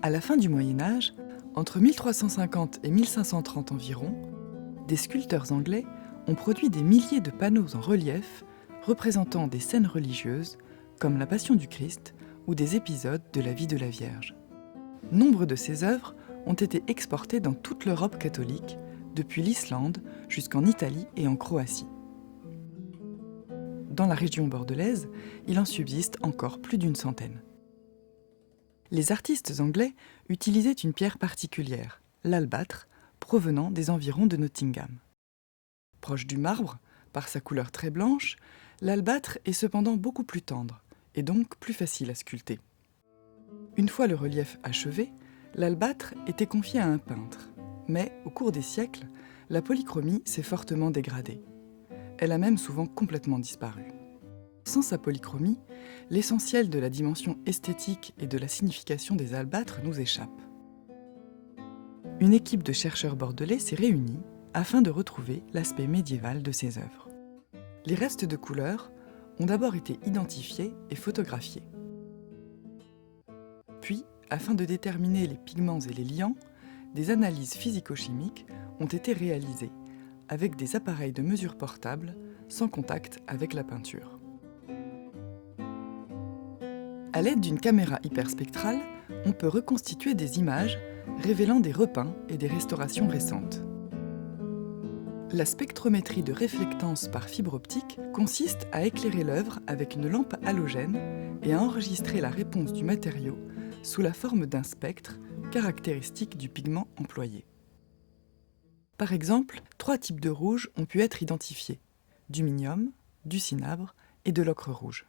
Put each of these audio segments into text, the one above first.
À la fin du Moyen Âge, entre 1350 et 1530 environ, des sculpteurs anglais ont produit des milliers de panneaux en relief représentant des scènes religieuses comme la Passion du Christ ou des épisodes de la vie de la Vierge. Nombre de ces œuvres ont été exportées dans toute l'Europe catholique, depuis l'Islande jusqu'en Italie et en Croatie. Dans la région bordelaise, il en subsiste encore plus d'une centaine. Les artistes anglais utilisaient une pierre particulière, l'albâtre, provenant des environs de Nottingham. Proche du marbre, par sa couleur très blanche, l'albâtre est cependant beaucoup plus tendre et donc plus facile à sculpter. Une fois le relief achevé, l'albâtre était confié à un peintre. Mais, au cours des siècles, la polychromie s'est fortement dégradée. Elle a même souvent complètement disparu. Sans sa polychromie, l'essentiel de la dimension esthétique et de la signification des albâtres nous échappe. Une équipe de chercheurs bordelais s'est réunie afin de retrouver l'aspect médiéval de ces œuvres. Les restes de couleurs ont d'abord été identifiés et photographiés. Puis, afin de déterminer les pigments et les liants, des analyses physico-chimiques ont été réalisées avec des appareils de mesure portables sans contact avec la peinture. À l'aide d'une caméra hyperspectrale, on peut reconstituer des images révélant des repeints et des restaurations récentes. La spectrométrie de réflectance par fibre optique consiste à éclairer l'œuvre avec une lampe halogène et à enregistrer la réponse du matériau sous la forme d'un spectre caractéristique du pigment employé. Par exemple, 3 types de rouge ont pu être identifiés: du minium, du cinabre et de l'ocre rouge.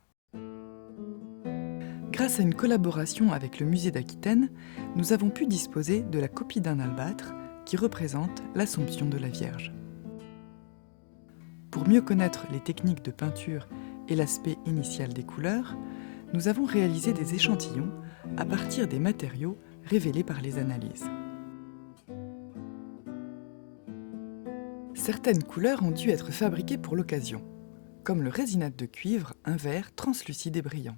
Grâce à une collaboration avec le musée d'Aquitaine, nous avons pu disposer de la copie d'un albâtre qui représente l'Assomption de la Vierge. Pour mieux connaître les techniques de peinture et l'aspect initial des couleurs, nous avons réalisé des échantillons à partir des matériaux révélés par les analyses. Certaines couleurs ont dû être fabriquées pour l'occasion, comme le résinate de cuivre, un vert translucide et brillant.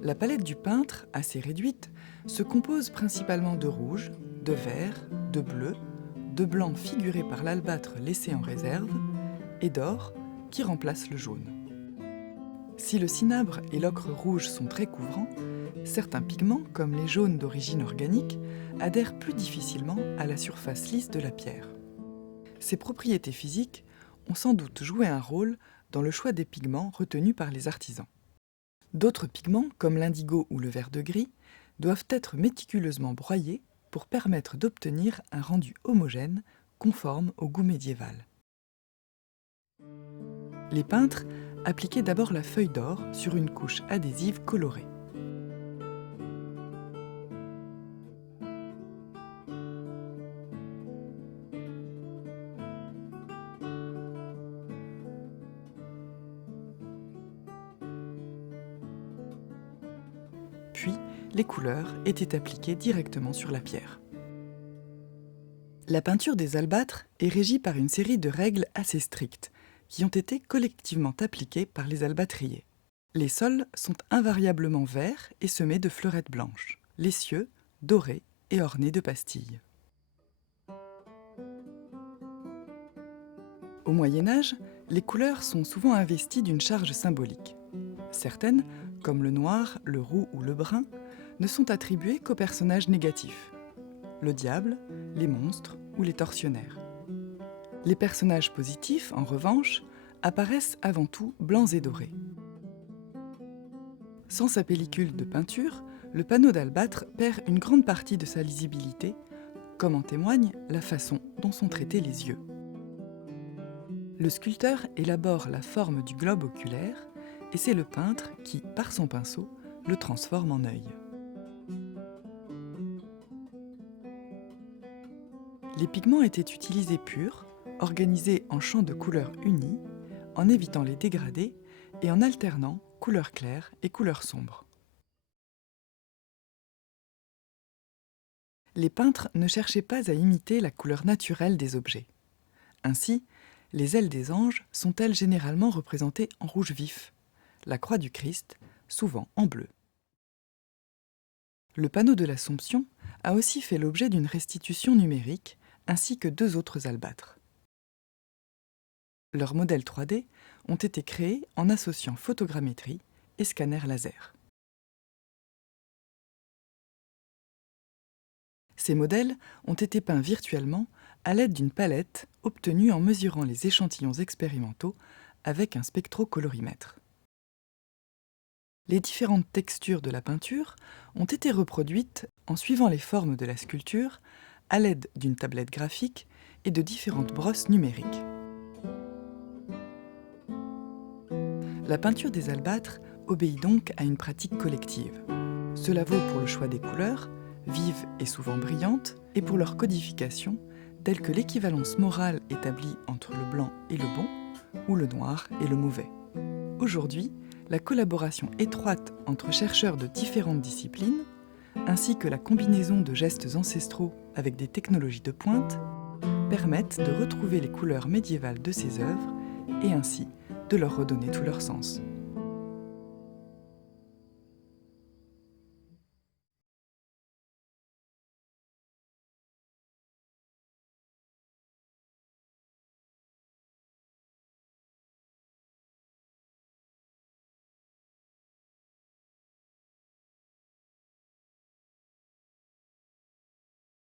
La palette du peintre, assez réduite, se compose principalement de rouge, de vert, de bleu, de blanc figuré par l'albâtre laissé en réserve, et d'or qui remplace le jaune. Si le cinabre et l'ocre rouge sont très couvrants, certains pigments, comme les jaunes d'origine organique, adhèrent plus difficilement à la surface lisse de la pierre. Ces propriétés physiques ont sans doute joué un rôle dans le choix des pigments retenus par les artisans. D'autres pigments, comme l'indigo ou le vert de gris, doivent être méticuleusement broyés pour permettre d'obtenir un rendu homogène, conforme au goût médiéval. Les peintres appliquaient d'abord la feuille d'or sur une couche adhésive colorée. Puis, les couleurs étaient appliquées directement sur la pierre. La peinture des albâtres est régie par une série de règles assez strictes, qui ont été collectivement appliquées par les albâtriers. Les sols sont invariablement verts et semés de fleurettes blanches, les cieux dorés et ornés de pastilles. Au Moyen Âge, les couleurs sont souvent investies d'une charge symbolique. Certaines, comme le noir, le roux ou le brun, ne sont attribuées qu'aux personnages négatifs: le diable, les monstres ou les tortionnaires. Les personnages positifs, en revanche, apparaissent avant tout blancs et dorés. Sans sa pellicule de peinture, le panneau d'albâtre perd une grande partie de sa lisibilité, comme en témoigne la façon dont sont traités les yeux. Le sculpteur élabore la forme du globe oculaire, et c'est le peintre qui, par son pinceau, le transforme en œil. Les pigments étaient utilisés purs, organisés en champs de couleurs unis, en évitant les dégradés et en alternant couleurs claires et couleurs sombres. Les peintres ne cherchaient pas à imiter la couleur naturelle des objets. Ainsi, les ailes des anges sont-elles généralement représentées en rouge vif, la croix du Christ souvent en bleu. Le panneau de l'Assomption a aussi fait l'objet d'une restitution numérique, ainsi que 2 autres albâtres. Leurs modèles 3D ont été créés en associant photogrammétrie et scanner laser. Ces modèles ont été peints virtuellement à l'aide d'une palette obtenue en mesurant les échantillons expérimentaux avec un spectrocolorimètre. Les différentes textures de la peinture ont été reproduites en suivant les formes de la sculpture à l'aide d'une tablette graphique et de différentes brosses numériques. La peinture des albâtres obéit donc à une pratique collective. Cela vaut pour le choix des couleurs, vives et souvent brillantes, et pour leur codification, telle que l'équivalence morale établie entre le blanc et le bon, ou le noir et le mauvais. Aujourd'hui, la collaboration étroite entre chercheurs de différentes disciplines, ainsi que la combinaison de gestes ancestraux avec des technologies de pointe, permettent de retrouver les couleurs médiévales de ces œuvres et ainsi de leur redonner tout leur sens.